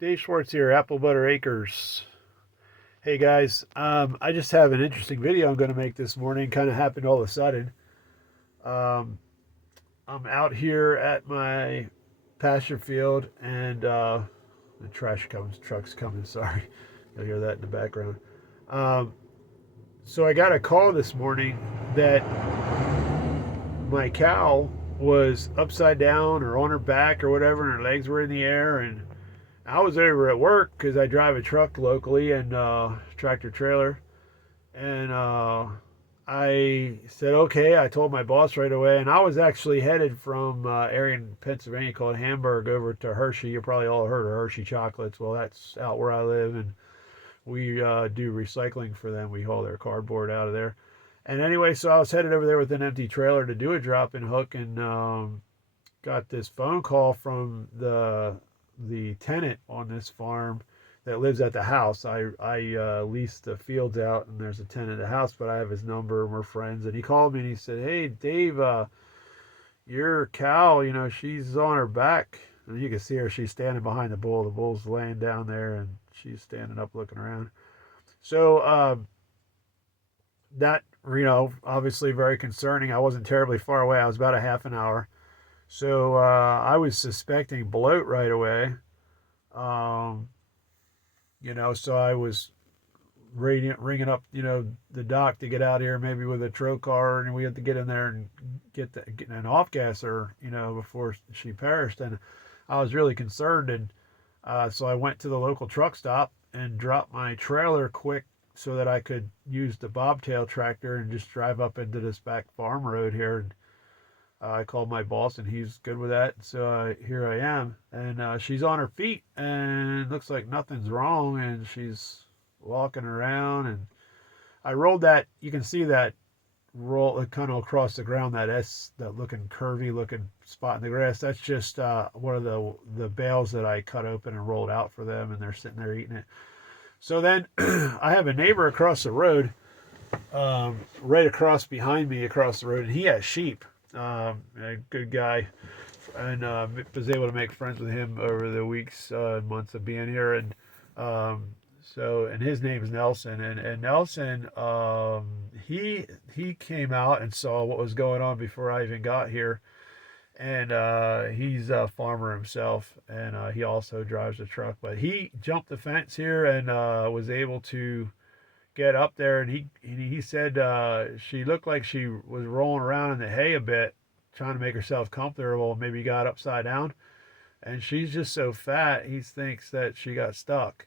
Dave Schwartz here, Apple Butter Acres. Hey guys, I just have an interesting video I'm going to make this morning. Kind of happened all of a sudden. Um, I'm out here at my pasture field, and the truck's coming. Sorry, you'll hear that in the background. Um, so I got a call this morning that my cow was upside down or on her back or whatever, and her legs were in the air, and I was over at work because I drive a truck locally and tractor trailer, and I said okay. I told my boss right away, and I was actually headed from area in Pennsylvania called Hamburg over to Hershey. You probably all heard of Hershey chocolates. Well, that's out where I live, and we do recycling for them. We haul their cardboard out of there. And anyway, so I was headed over there with an empty trailer to do a drop and hook, and got this phone call from the tenant on this farm that lives at the house. I leased the fields out, and there's a tenant at the house, but I have his number and we're friends. And he called me and he said, "Hey, Dave, your cow, she's on her back." And you can see her. She's standing behind the bull. The bull's laying down there, and she's standing up looking around. So that, obviously very concerning. I wasn't terribly far away. I was about a half an hour. So I was suspecting bloat right away. Um, so I was ringing up, the doc to get out here, maybe with a trocar, car, and we had to get in there and get an off gasser, before she perished. And I was really concerned, and so I went to the local truck stop and dropped my trailer quick so that I could use the bobtail tractor and just drive up into this back farm road here. And I called my boss, and he's good with that. So here I am, and she's on her feet, and looks like nothing's wrong, and she's walking around. And I rolled that. You can see that roll kind of across the ground. That looking curvy looking spot in the grass. That's just one of the bales that I cut open and rolled out for them, and they're sitting there eating it. So then I have a neighbor across the road, right across behind me across the road, and he has sheep. A good guy, and was able to make friends with him over the weeks and months of being here. And and his name is Nelson, and Nelson, he came out and saw what was going on before I even got here. And he's a farmer himself, and he also drives a truck. But he jumped the fence here and was able to get up there, and he said she looked like she was rolling around in the hay a bit, trying to make herself comfortable. Maybe got upside down, and she's just so fat he thinks that she got stuck.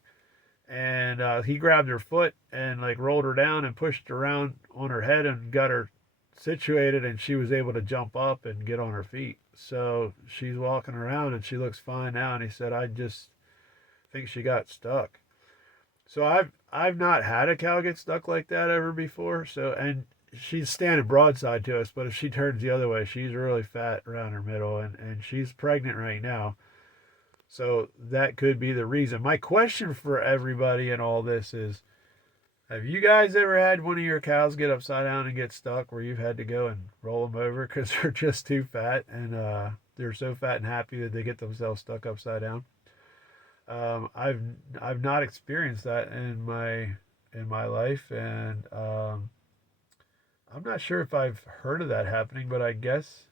And he grabbed her foot and like rolled her down and pushed her around on her head and got her situated, and she was able to jump up and get on her feet. So she's walking around and she looks fine now. And he said, "I just think she got stuck." So I've not had a cow get stuck like that ever before. So, and she's standing broadside to us, but if she turns the other way, she's really fat around her middle, and she's pregnant right now. So that could be the reason. My question for everybody in all this is, have you guys ever had one of your cows get upside down and get stuck where you've had to go and roll them over because they're just too fat, and they're so fat and happy that they get themselves stuck upside down? I've not experienced that in my life, and I'm not sure if I've heard of that happening, but I guess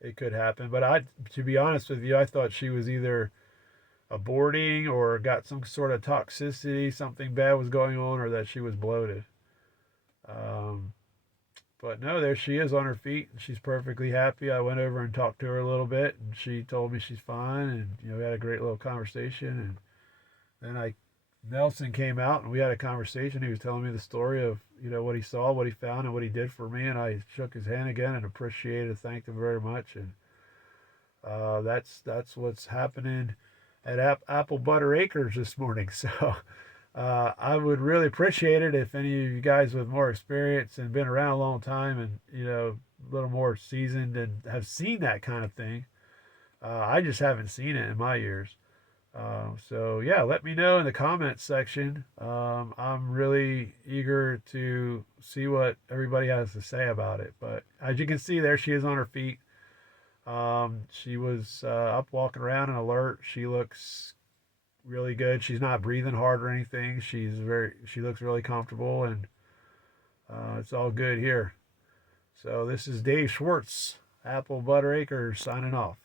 it could happen. But to be honest with you, I thought she was either aborting or got some sort of toxicity, something bad was going on, or that she was bloated. Um, but no, there she is on her feet, and she's perfectly happy. I went over and talked to her a little bit, and she told me she's fine, and we had a great little conversation. And then Nelson came out, and we had a conversation. He was telling me the story of what he saw, what he found, and what he did for me. And I shook his hand again and appreciated, thanked him very much. And that's what's happening at Apple Butter Acres this morning. So I would really appreciate it if any of you guys with more experience and been around a long time, and a little more seasoned and have seen that kind of thing. I just haven't seen it in my years. So yeah, let me know in the comments section. I'm really eager to see what everybody has to say about it. But as you can see, there she is on her feet. She was up walking around and alert. She looks really good. She's not breathing hard or anything. She looks really comfortable, and it's all good here. So this is Dave Schwartz, Apple Butter Acres, signing off.